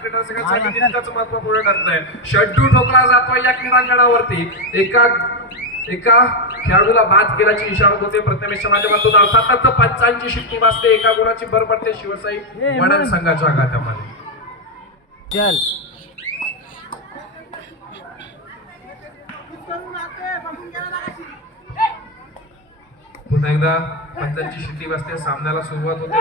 क्रीडासाठी तितकंच महत्वपूर्ण ठरतंय. षड्डू ठोकला जातोय या क्रीडांगणावरती. एका खेळाडूला बाद केल्याची इशारा होते प्रथमेशच्या माध्यमातून. अर्थातच पंचांची शिट्टी वाजते. एका गुणाची भर पडते शिवसाई वडद संघाच्या खात्यामध्ये. पुन्हा एकदा पंचांची शिट्टी वाजते. सामन्याला सुरुवात होते.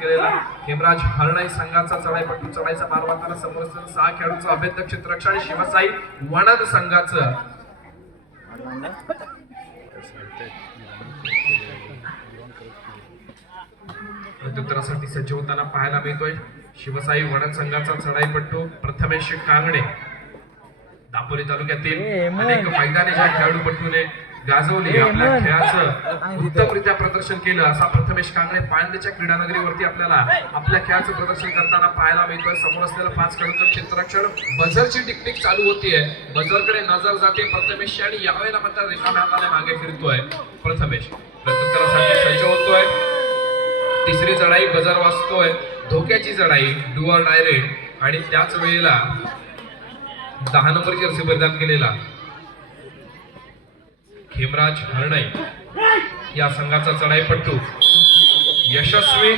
केलेला हेमराज हरणाई संघाचा चढाईपट्टू चढाईचा मार वाहताना समोर 6 खेळाडूंचा अभेद्य क्षेत्ररक्षण आणि शिवसाई वडद संघाचं प्रत्युत्तरासाठी सज्ज होताना पाहायला मिळतोय. शिवसाई वडद संघाचा चढाईपट्टू प्रथमेश कांगणे. दापोली तालुक्यातील अनेक मैदानी खेळाडूपट्टूने गाजवली. आपल्या खेळाचं उत्तमरित्या प्रदर्शन केलं असा प्रथमेश कांगणे पांड्याच्या क्रीडानगरीवरती आपल्याला आपल्या खेळाचं प्रदर्शन करताना पाहायला मिळतोय. समोर असलेलं 5 खेळाडूंचं क्षेत्ररक्षण. बझरची टिकटिक चालू होतीये. बझरकडे नजर जाते प्रथमेश आणि यावेळेला मात्र रिकाम्या हाताने मागे फिरतोय प्रथमेश. प्रत्युत्तरासाठी सज्ज होतोय. तिसरी चढाई बझर वाजतोय. धोक्याची चढाई डू ऑर डाय रेड आणि त्याच वेळेला 10 नंबर जर्सी परिधान केलेला हेमराज हरणाई या संघाचा चढाईपट्टू यशस्वी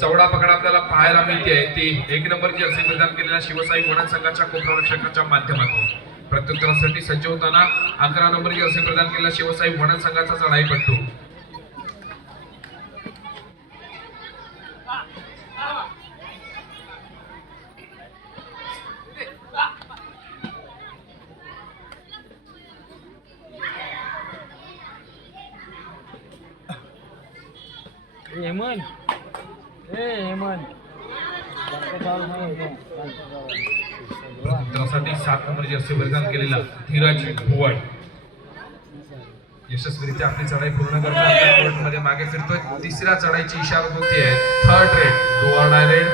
चौडा पकड आपल्याला पाहायला मिळते. ती 1 नंबर जर्सी परिधान केलेल्या शिवसाई वडद संघाच्या कोपरारक्षकाच्या माध्यमातून. प्रत्युत्तरासाठी सज्ज होताना 11 नंबर जर्सी परिधान केलेल्या शिवसाई वडद संघाचा चढाईपट्टू. हेमंत 7 नंबर जर्सी परिधान केलेला धीरज भुवड यशस्वीरित्या आपली चढाई पूर्ण करतो. मध्ये मागे फिरतोय. तिसऱ्या चढाईची इशारा होतीये. 3rd raid do or die raid.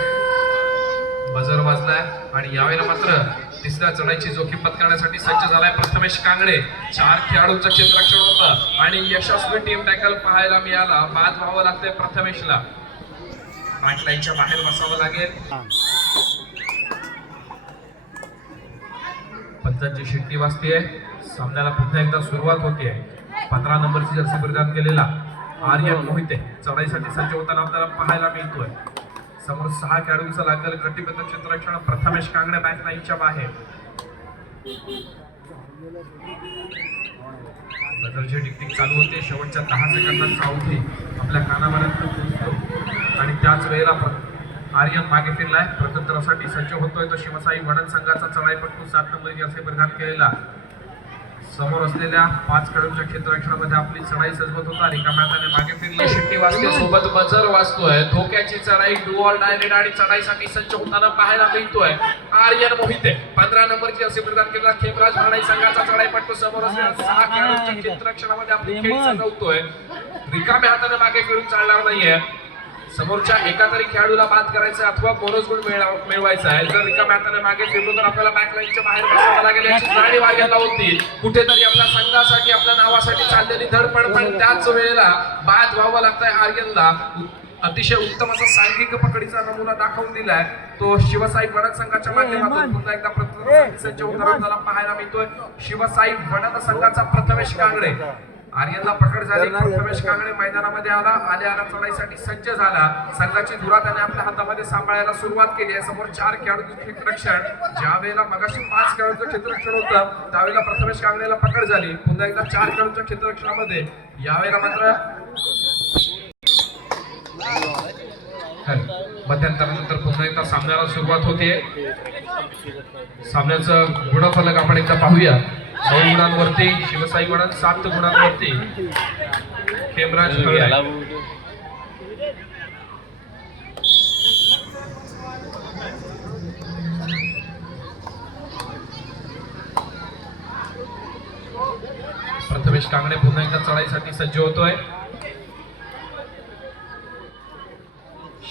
Buzzer वाजलाय आणि यावेळेला मात्र तिसऱ्या चढाईची जोखीम पत्करण्यासाठी सज्ज झालाय प्रथमेश कांगणे. 4 खेळाडूंचं क्षेत्ररक्षण होतं आणि यशस्वी टीम टॅकल पाहायला मिळाला. बाद व्हावं लागतंय प्रथमेशला. लाईनच्या बाहेर बसावं लागेल. पंचांची शिट्टी वाजतीये. सामन्याला पुन्हा एकदा सुरुवात होतीये. 15 नंबरची जर्सी परिधान केलेला आर्यन मोहिते चढाईसाठी सज्ज होताना आपल्याला पाहायला मिळतोय. समोर 6 खेळाडूंचं लागलेलं कटिबद्ध क्षेत्ररक्षण. प्रथमेश कांगणे बॅक लाईनच्या बाहेर. बदलची टिकटिक चालू होते. शेवटच्या 10 सेकंदांचा अवधी आपल्या कानापर्यंत पोहोचतो आणि त्याच वेळेला आर्यन मागे फिरलाय. प्रत्युत्तरासाठी सज्ज होतोय तो शिवसाई वडद संघाचा चढाईपट्टू 7 नंबर जर्सी परिधान केलेला. समोर असलेल्या 5 खेळाडूंच्या क्षेत्ररक्षणामध्ये आपली चढाई सजवत होता. रिकाम्या हाताने मागे फिरली. शिट्टी वाजते. सोबत बजर वाजतोय. धोक्याची चढाई डू ऑर डाय रेड आणि चढाईसाठी सज्ज होताना पाहायला मिळतोय आर्यन मोहिते. 15 नंबरची जर्सी परिधान केलेला हेमराज हरणाई संघाचा चढाईपट्टू समोर असलेल्या 6 खेळाडूंच्या क्षेत्ररक्षणामध्ये आपली खेळी सजवतोय. रिकाम्या हाताने मागे फिरून चालणार नाहीये. समोरच्या एका तरी खेळाडूला बाद करायचा अथवा बोनस गुण मिळवायचा आहे. जर रिकाम्या हाताने मागे फिरलो तर आपल्याला बॅकलाईनच्या बाहेर बसावं लागेल याची जाणीव वाग्याला होती. कुठेतरी आपल्या संघासाठी आपल्या नावासाठी चाललेली धडपड पण त्याच वेळेला बाद व्हावं लागतंय आर्यनला. अतिशय उत्तम असा सांघिक पकडीचा नमुना दाखवून दिलाय तो शिवसाई वडद संघाच्या माध्यमातून. पुन्हा एकदा प्रथम सज्ज होताना आपल्याला पाहायला मिळतोय शिवसाई वडद संघाचा प्रथमेश कांगणे. आर्यनला पकड झाली. प्रथमेश कांगणे मैदानामध्ये आल्या चढाईसाठी सज्ज झाला. संघाची धुरा त्याने आपल्या हातामध्ये सांभाळायला सुरुवात केली आहे. समोर 4 खेळाडूंचं क्षेत्ररक्षण. ज्या वेळेला मगाशी 5 खेळाडूंचं क्षेत्ररक्षण होतं त्यावेळेला प्रथमेश कांगणेला पकड झाली. पुन्हा एकदा 4 खेळाडूंच्या क्षेत्ररक्षणामध्ये यावेळेला मात्र मध्यंतरानंतर पुन्हा एकदा सामन्याला सुरुवात होते. सामन्याचं गुणफलक आपण एकदा पाहूया. 9 गुणांवरती शिवसाई वडद, 7 गुणांवरती हेमराज हरणाई. प्रथमेश कांगणे पुन्हा एकदा चढाईसाठी सज्ज होतोय.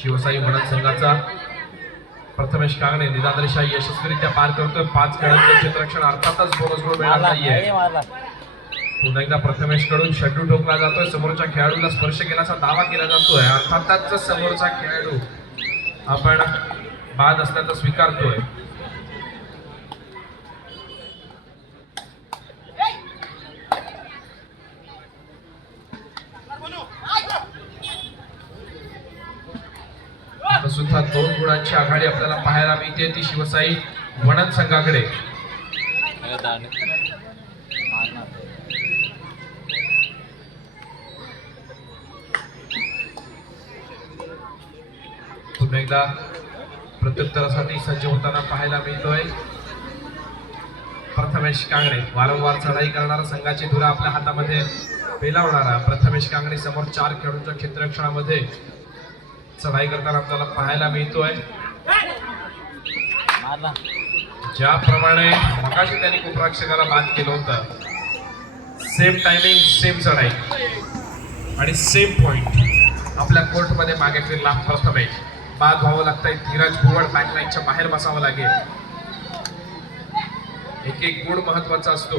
शिवसाई वडद संघाचा प्रथमेश कांगणे निदानरेषा यशस्वीरित्या पार करतोय. 5 खेळाडूंचं क्षेत्ररक्षण. अर्थातच बोनस गुण मिळणार नाहीये. पुन्हा एकदा प्रथमेश कडून षड्डू ठोकला जातोय. समोरच्या खेळाडूला स्पर्श केल्याचा दावा केला जातोय. अर्थातच समोरचा खेळाडू आपण बाद असल्याचा स्वीकारतोय. आता सुद्धा 2 गुणांची आघाडी आपल्याला पाहायला मिळते ती शिवसाई वणन संघाकडे. पुन्हा एकदा प्रत्युत्तरासाठी सज्ज होताना पाहायला मिळतोय प्रथमेश कांगणे. वारंवार चढाई करणारा संघाची धुरा आपल्या हातामध्ये पेलावणारा प्रथमेश कांगणे समोर 4 खेळाडूंच्या क्षेत्ररक्षणामध्ये चढाई करताना आपल्याला पाहायला मिळतोय. ज्याप्रमाणे मगाशी त्यांनी कुपराक्षकाला बाद केलं होतं, सेम टायमिंग सेम चढाई आणि सेम पॉइंट आपल्या कोर्टमध्ये मागे फिरला प्रथमेश. बाद व्हावं लागतंय. धीरज भुवड बॅकलाईनच्या बाहेर बसावं लागेल. एक एक गुण महत्वाचा असतो.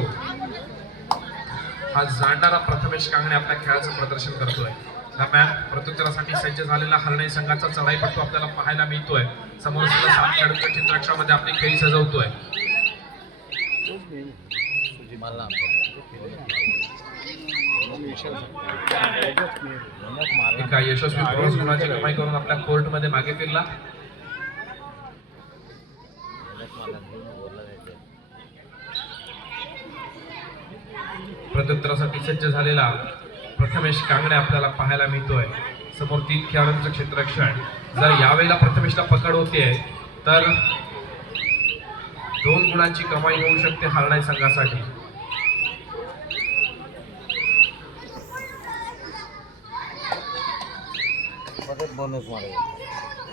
हा जाणणारा प्रथमेश कांगणे आपल्या खेळाचं प्रदर्शन करतोय. दरम्यान प्रत्युत्तरासाठी सज्ज झालेला हरणाई संघाचा चढाईपटू आपल्याला पाहायला मिळतोय. समोर 7 खेळाडूंच्या क्षेत्ररक्षणामध्ये आपली खेळी सजवतोय. एका यशस्वी ब्रॉन्झ गुणाची कमाई करून आपल्या कोर्टमध्ये मागे फिरला. प्रत्युत्तरासाठी सज्ज झालेला प्रथमेश कांगणे आपल्याला पाहायला मिळतोय. समोर 3 खेळाडूंचं क्षेत्ररक्षण. जर यावेळेला प्रथमेशला पकड होते तर 2 गुणांची कमाई होऊ शकते हरणाई संघासाठी.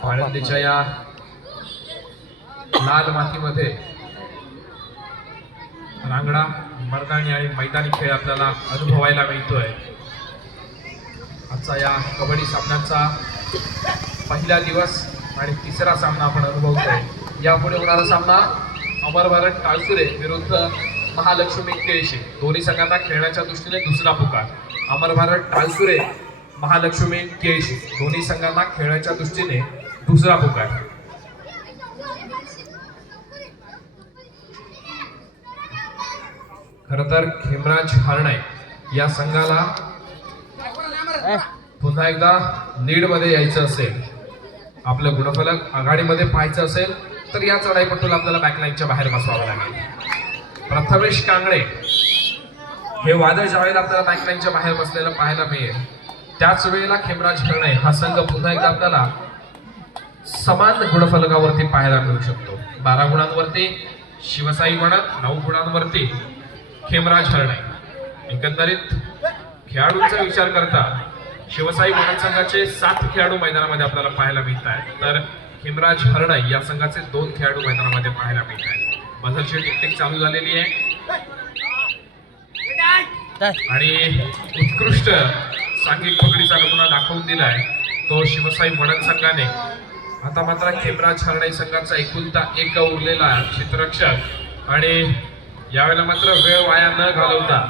आनंदीच्या या लाल मातीमध्ये रांगडा मर्दानी आणि मैदानी खेळ आपल्याला अनुभवायला मिळतोय. आजचा या कबड्डी सामन्याचा पहिला दिवस आणि 3रा सामना आपण अनुभवतोय. यापुढे होणारा सामना अमर भारत टाळसुरे विरुद्ध महालक्ष्मी केळशी. दोन्ही संघांना खेळण्याच्या दृष्टीने 2रा पुकार. अमर भारत टाळसुरे महालक्ष्मी केळशी दोन्ही संघांना खेळण्याच्या दृष्टीने 2रा पुकार. खर तर खेमराज हरणाई या संघाला पुन्हा एकदा लीड मध्ये यायचं असेल, आपलं गुणफलक आघाडीमध्ये पाहायचं असेल तर या चढाईपटूला आपल्याला बॅकलाईनच्या बाहेर बसवावं लागेल. प्रथमेश कांगणे हे वादळ ज्यावेळेला आपल्याला बॅकलाईनच्या बाहेर बसलेलं पाहायला मिळेल त्याच वेळेला खेमराज हरणाई हा संघ पुन्हा एकदा आपल्याला समान गुणफलकावरती पाहायला मिळू शकतो. 12 गुणांवरती शिवसाई वणन, 9 गुणांवरती खेमराज हरणाई. एकंदरीत खेळाडूंचा विचार करता शिवसाई वणन संघाचे 7 खेळाडू मैदानामध्ये आपल्याला पाहायला मिळत आहेत, तर खेमराज हरणाई या संघाचे 2 खेळाडू मैदानामध्ये पाहायला मिळत आहेत. बझलची टिकटिक चालू झालेली आहे आणि उत्कृष्ट सांघिक पकडीचा नमुना दाखवून दिलाय तो शिवसाई वणन संघाने. आता मात्र खेमराज हरणाई संघाचा एकुलता एक उरलेला क्षेत्ररक्षक आणि यावेळेला मात्र वेळ वाया न घालवता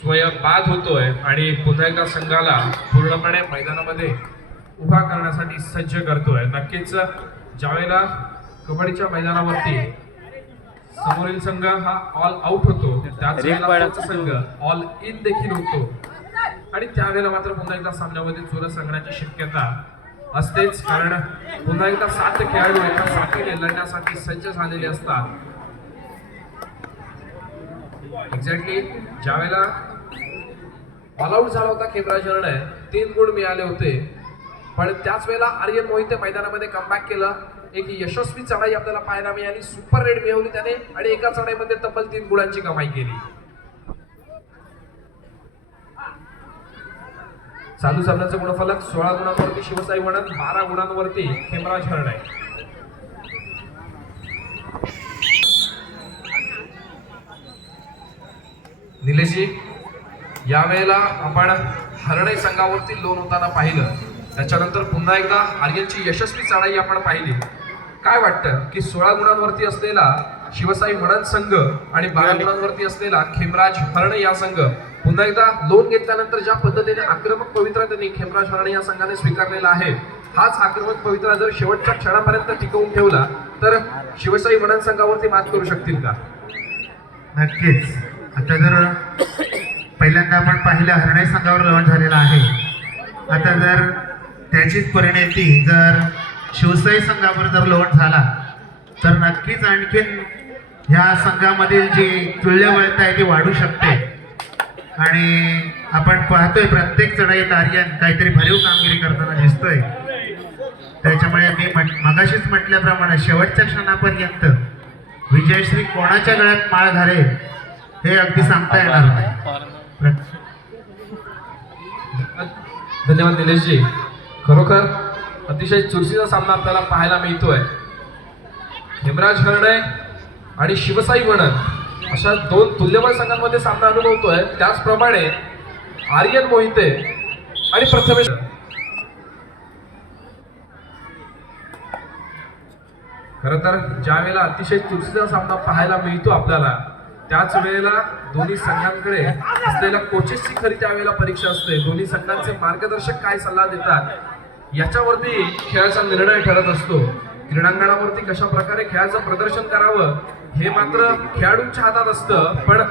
स्वयं बाद होतोय आणि पुन्हा एकदा संघाला पूर्णपणे मैदानामध्ये उभा करण्यासाठी सज्ज करतोय. नक्कीच ज्यावेळेला कबड्डीच्या मैदानावरती समोरील संघ हा ऑल आउट होतो त्याच वेळेला संघ ऑल इन देखील होतो आणि त्यावेळेला मात्र पुन्हा एकदा सामन्यामध्ये चुरस रंगण्याची शक्यता असतेच, कारण पुन्हा एकदा 7 खेळाडू एका साथीने लढण्यासाठी सज्ज झालेले असतात. एक्झॅक्टली ज्यावेळेला ऑल आउट झाला होता खेमराज हरणाई 3 गुण मिळाले होते, पण त्याच वेळेला आर्यन मोहिते मैदानामध्ये कमबॅक केलं. एक यशस्वी चढाई आपल्याला पाहायला मिळाली, सुपर रेड मिळवली त्याने आणि एका चढाईमध्ये तब्बल 3 गुणांची कमाई केली. चालू सामन्याचं गुणफलक 16 गुणांवरती शिवसाई वणन, 12 गुणांवरती खेमराज हरणाई. निलेशजी, यावेळेला आपण हरणाई संघावरती लोन होताना पाहिलं, त्याच्यानंतर पुन्हा एकदा आर्यनची यशस्वी चढाई आपण पाहिली. काय वाटतं की 16 गुणांवरती असलेला शिवसाई वणन संघ आणि 12 गुणांवरती असलेला खेमराज हरणाई या संघ पुन्हा एकदा लोन घेतल्यानंतर ज्या पद्धतीने आक्रमक पवित्रा त्यांनी खेमराज हरणे या संघाने स्वीकारलेला आहे, हाच आक्रमक पवित्रा जर शेवटच्या क्षणापर्यंत टिकवून ठेवला तर शिवशाही वडण संघावरती मात करू शकतील का? नक्कीच. आता जर पहिल्यांदा आपण पाहिलं हरणे संघावर लॉन्च झालेला आहे, आता जर त्याचीच परिणती जर शिवशाही संघावर जर लॉन्च झाला तर नक्कीच आणखीन ह्या संघामधील जी तुल्यबळता आहे ती वाढू शकते. आणि आपण पाहतोय प्रत्येक चढाईत आर्यन काहीतरी भरीव कामगिरी करताना दिसतोय. त्याच्यामुळे मी मगाशीच म्हटल्याप्रमाणे शेवटच्या क्षणापर्यंत विजयश्री कोणाच्या गळ्यात माळ घालेल हे अगदी सांगता येणार नाही. धन्यवाद निलेशजी. खरोखर अतिशय चुरशीचा सामना आपल्याला पाहायला मिळतोय. खेमराज हरणे आणि शिवशाही वडण अशा दोन तुल्यबळ संघांमध्ये सामना अनुभवतोय. त्याचप्रमाणे आर्यन मोहिते आणि प्रथमेश. खरं तर ज्या वेळेला अतिशय चुरशीचा सामना पाहायला मिळतो आपल्याला, त्याच वेळेला दोन्ही संघांकडे असलेल्या कोचेसची खरी त्यावेळेला परीक्षा असते. दोन्ही संघांचे मार्गदर्शक काय सल्ला देतात याच्यावरती खेळाचा निर्णय ठरत असतो. क्रीडांगणावरती कशा प्रकारे खेळाचं प्रदर्शन करावं हे मात्र खेळाडूंच्या हातात असतं, पण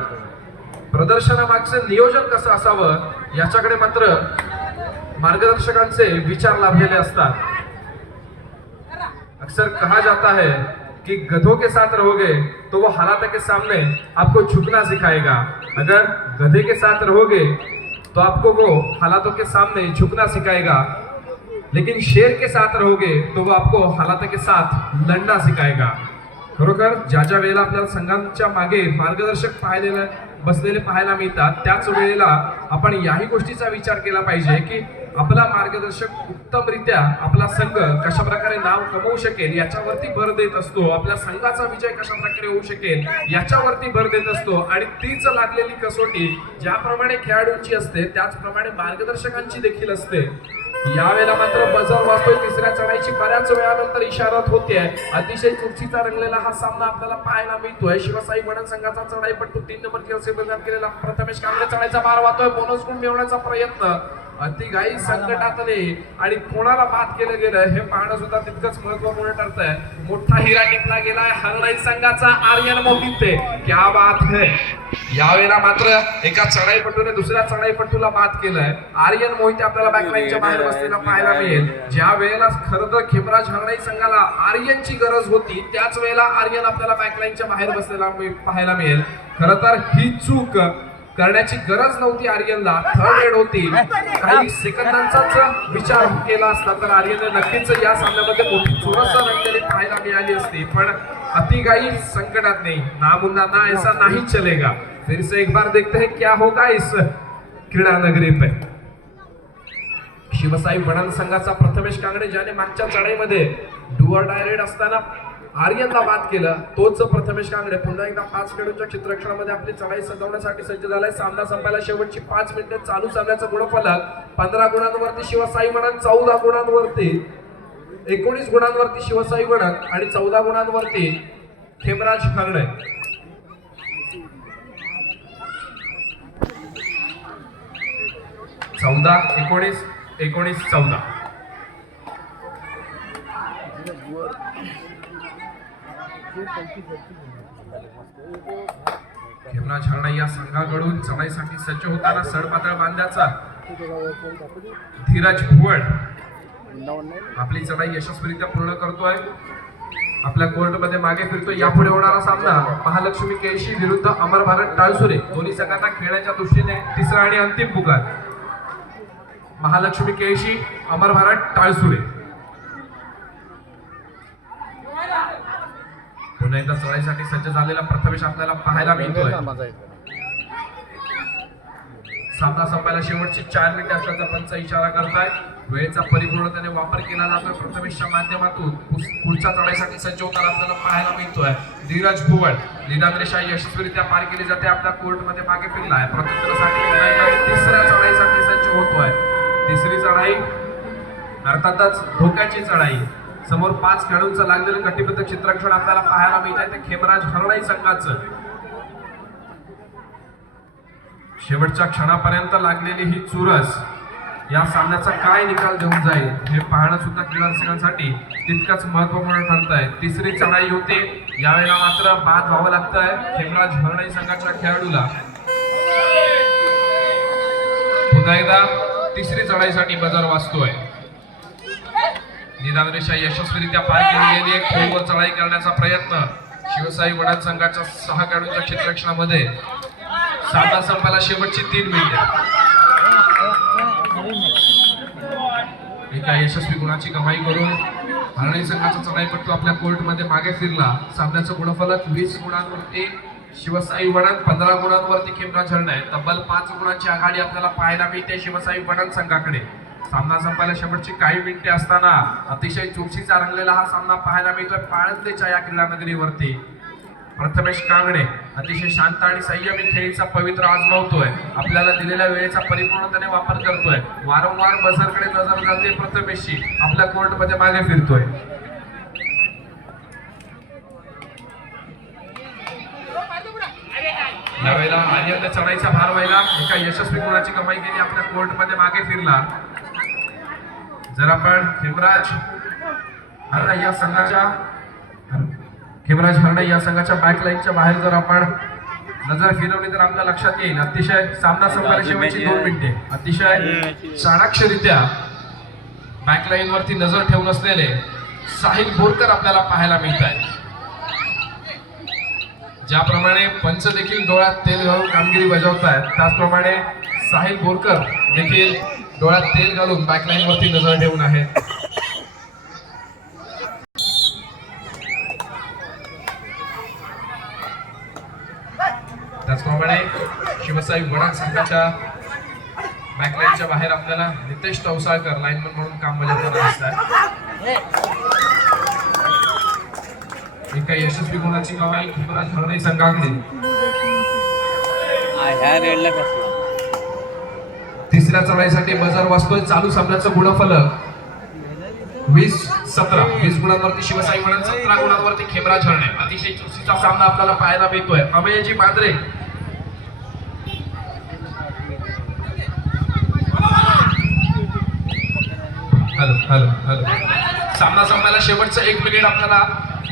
प्रदर्शनामागचं नियोजन कसं असावं याच्याकडे मात्र मार्गदर्शकांचे विचार लाभलेले असतात. अक्सर कहा जाता है कि गधों के साथ रहोगे तो वो हालात के सामने आपको झुकना सिखाएगा, अगर गधे के साथ रहोगे तो आपको वो हालातों के सामने झुकना सिखाएगा, लेकिन शेर के साथ रहोगे तो वो आपको हालात के साथ लढना सिखाएगा. खरोखर ज्या ज्या वेळेला आपल्याला संघांच्या मागे मार्गदर्शक बसलेले पाहायला मिळतात, त्याच वेळेला आपण याही गोष्टीचा विचार केला पाहिजे की आपला मार्गदर्शक उत्तमरित्या आपला संघ कशा प्रकारे नाव कमवू शकेल याच्यावरती भर देत असतो. आपल्या संघाचा विजय कशा प्रकारे होऊ शकेल याच्यावरती भर देत असतो. आणि तीच लागलेली कसोटी ज्याप्रमाणे खेळाडूंची असते त्याचप्रमाणे मार्गदर्शकांची देखील असते. यावेळेला मात्र बजर वाजतोय. तिसऱ्या चढाईची बऱ्याच वेळानंतर इशारत होते. अतिशय चुरशीचा रंगलेला हा सामना आपल्याला पाहायला मिळतोय. शिवशाही वडण संघाचा चढाईपट्टू 3 नंबर जर्सी बदनाम केलेला प्रथमेश कांबळे चढाईचा मार वाहतोय. बोनस गुण मिळवण्याचा प्रयत्न अतिघाई संकटातले आणि कोणाला बाद केलं गेलं हे पाहणं सुद्धा तितकंच महत्वपूर्ण ठरतंय. मोठा हिरा टिपला गेलाय हरणे संघाचा आर्यन मोहिते. क्या बात है. यावेळेला मात्र एका चढाईपट्टूने दुसऱ्या चढाईपट्टूला बाद केलंय. आर्यन मोहिते आपल्याला बॅकलाईनच्या बाहेर बसलेला पाहायला मिळेल. ज्या वेळेला खरं तर खेमराज हरणे संघाला आर्यनची गरज होती त्याच वेळेला आर्यन आपल्याला बॅकलाईनच्या बाहेर बसलेला पाहायला मिळेल. खरं तर ही चूक करण्याची गरज नव्हती आर्यनला. थर्ड एड होती. काही सेकंदांचाच विचार केला असता तर आर्यनने नक्कीच या सामन्यामध्ये मोठी चुरस रंगलेली पाहायला मिळाली असती. पण अतिघाई संकटात नाही. ना मुन्ना ना ऐसा नहीं चलेगा. फिर से एक बार देखते हैं क्या होगा इस क्रीडा नगरी पे. शिवशाही वडण संघाचा प्रथमेश कांगडे ज्याने मागच्या चढाईमध्ये डुअर डायरेक्ट असताना आर्यनला बाद केलं, तोच प्रथमेश कांगडे पुन्हा एकदा 5 खेळाडूंच्या चित्रक्षणामध्ये आपली चढाई सजवण्यासाठी सज्ज झालाय. सामना संपायला शेवटची 5 मिनिटे. चालू सामन्याचं गुणफलक 15 गुणांवरती शिवशाही वडण, 14 गुणांवरती 19 गुणांवरती शिवशाही वडण आणि 14 गुणांवरती खेमराज हरणे. चौदा 19 19 14. खेमराज हरणे या संघाकडून चढाईसाठी सज्ज होताना सडपातळ बांध्याचा धीरज भुवड आपली चढाई यशस्वीरित्या पूर्ण करतोय. आपल्या कोर्टमध्ये मागे फिरतोय. यापुढे होणारा सामना महालक्ष्मी केळशी विरुद्ध अमर भारत टाळसुरे. दोन्ही संघांना खेळण्याच्या दृष्टीने तिसरा आणि अंतिम पुकार. महालक्ष्मी केळशी, अमर भारत टाळसुरे. पुन्हा एकदा चढाईसाठी सज्ज झालेला प्रथमेश आपल्याला पाहायला मिळतोय. सामना संपायला शेवटची 4 मिनिटे असल्याचा पंच इशारा करताय. वेळेचा परिपूर्णतेने वापर केला जातोय. प्रथमेशच्या माध्यमातून पुढच्या चढाईसाठी सज्ज होताना आपल्याला पाहायला मिळतोय. धीरज भुवड लिदांद्रेशा यशस्वीरित्या पार केली जाते. आपल्या कोर्टमध्ये मागे फिरलाय. प्रत्यंतरासाठी तिसऱ्या चढाईसाठी सज्ज होतोय. तिसरी चढाई अर्थातच धोक्याची चढाई. समोर 5 खेळाडूंचं लागलेलं गटिबद्ध चित्रक्षण आपल्याला पाहायला मिळत आहे. ते खेमराज हरणे संघाचं. शेवटच्या क्षणापर्यंत लागलेली ही चुरस या सामन्याचा काय निकाल देऊन जाईल हे पाहणं सुद्धा क्रीडा रसिकांसाठी तितकंच महत्वपूर्ण ठरत आहे. तिसरी चढाई होते, यावेळेला मात्र बाद व्हावं लागतंय खेमराज हरणाई संघाच्या खेळाडूला. पुन्हा एकदा तिसरी चढाईसाठी बजर वाजतोय. निदान रेषा यशस्वीरित्या पार केली गेली. एक खोलवर चढाई करण्याचा प्रयत्न शिवसाई वडाळ संघाच्या 6 खेळाडूंच्या क्षेत्ररक्षणामध्ये. सामना संपायला शेवटची 3 मिनिटे. एका यशस्वी गुणाची कमाई करून हरणाई संघाचा चढाईपट्टू आपल्या कोर्टमध्ये मागे फिरला. सामन्याचं गुणफलक 20 गुणांवरती शिवसाई वडाळ, 15 गुणांवरती खेमराज हरणाई. तब्बल 5 गुणांची आघाडी आपल्याला पाहायला मिळते शिवसाई वडाळ संघाकडे. सामना संपायला शेवटची काही मिनिटे असताना अतिशय चुरशीचा रंगलेला हा सामना पाहायला मिळतोय पाळंदेच्या या क्रीडा नगरीवरती. प्रथमेश कांगणे अतिशय शांत आणि संयमी खेळीचा पवित्र आजमावतोय. आपल्याला दिलेल्या वेळेचा परिपूर्णपणे वापर करतोय. वारंवार बझरकडे नजर जाते प्रथमेशची. आपल्या कोर्टमध्ये मागे फिरतोय. यावेळेला आर्यनने चढाईचा भार व्हायला एका यशस्वी गुणाची कमाई केली. आपल्या कोर्टमध्ये मागे फिरला. जर आपण खेमराज हरणाई या संघाच्या बॅकलाईनच्या बाहेर जर आपण नजर फिरवली तर आपल्या लक्षात येईल अतिशय सामना संपायला शेवटची 2 मिनिटे अतिशय चाणाक्षरित्या बॅकलाईन वरती नजर ठेवून असलेले साहिल बोरकर आपल्याला पाहायला मिळत आहे. ज्याप्रमाणे पंच देखील डोळ्यात तेल घालून कामगिरी बजावत आहेत त्याचप्रमाणे साहिल बोरकर देखील डोळ्यात तेल घालून बॅकलाईन वरती नजर ठेवून आहेत. त्याचप्रमाणे शिवसाई वडाळ संघाच्या बॅकलाईनच्या बाहेर आपल्याला नितेश तवसाळकर लाईनमन म्हणून काम बजावताना दिसतात. एका यशस्वी गुणाची कमाई खेमराज हरणाई संघाकडे. तिसऱ्या चढाईसाठी बजार वाजतोय. चालू सामन्याचं गुणफलक 20-17. 20 गुणांवरती शिवसाई वडाळ, 17 गुणांवरती खेमराज हरणाई. अतिशय चुरशीचा सामना आपल्याला पाहायला मिळतोय. अमेयजी मांद्रे हॅलो सामना संपायला शेवटचं 1 मिनिट आपल्याला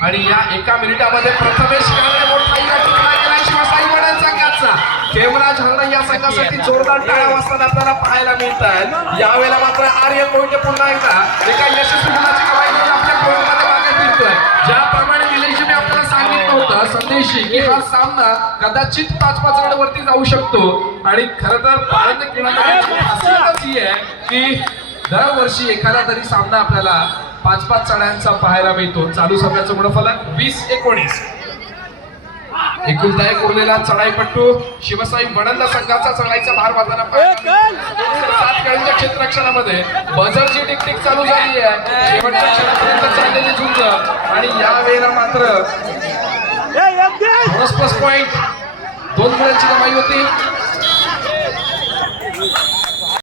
आणि या 1 मिनिटामध्ये प्रथमेश कांगणे मोठा या ठिकाणी गेला शिवसाई वडाळ संघाचा. खेमराज हरणाई या संघासाठी जोरदार टाळ्या वाजताना आपल्याला पाहायला मिळत आहेत. यावेळेला मात्र आर्यन मोहिते पुन्हा एकदा एका यशस्वी गुणाची कमाई करून आपल्या कोर्टमध्ये मागे फिरतोय. ज्याप्रमाणे निलेशने आपल्याला सांगितलं होतं संदेशी की हा सामना कदाचित 5-5 रनवरती जाऊ शकतो आणि खरं तर पाळंदे क्रीडांगणाची खासियतच ही आहे की दरवर्षी एखादा तरी सामना आपल्याला 5-5 चढायांचा पाहायला मिळतो. चालू सामन्याचं गुणफलक 20-19. एकुलता एक उरलेला चढाईपट्टू शिवसाई वडाळ संघाचा चढाईचा भार वाजताना 7 खेळाडूंच्या क्षेत्ररक्षणामध्ये बझरची टिकटिक चालू झाली आहे. शेवटच्या क्षणापर्यंत चाललेली झुंज आणि या वेळेला मात्र प्लस पॉइंट 2 गुणांची कमाई होती.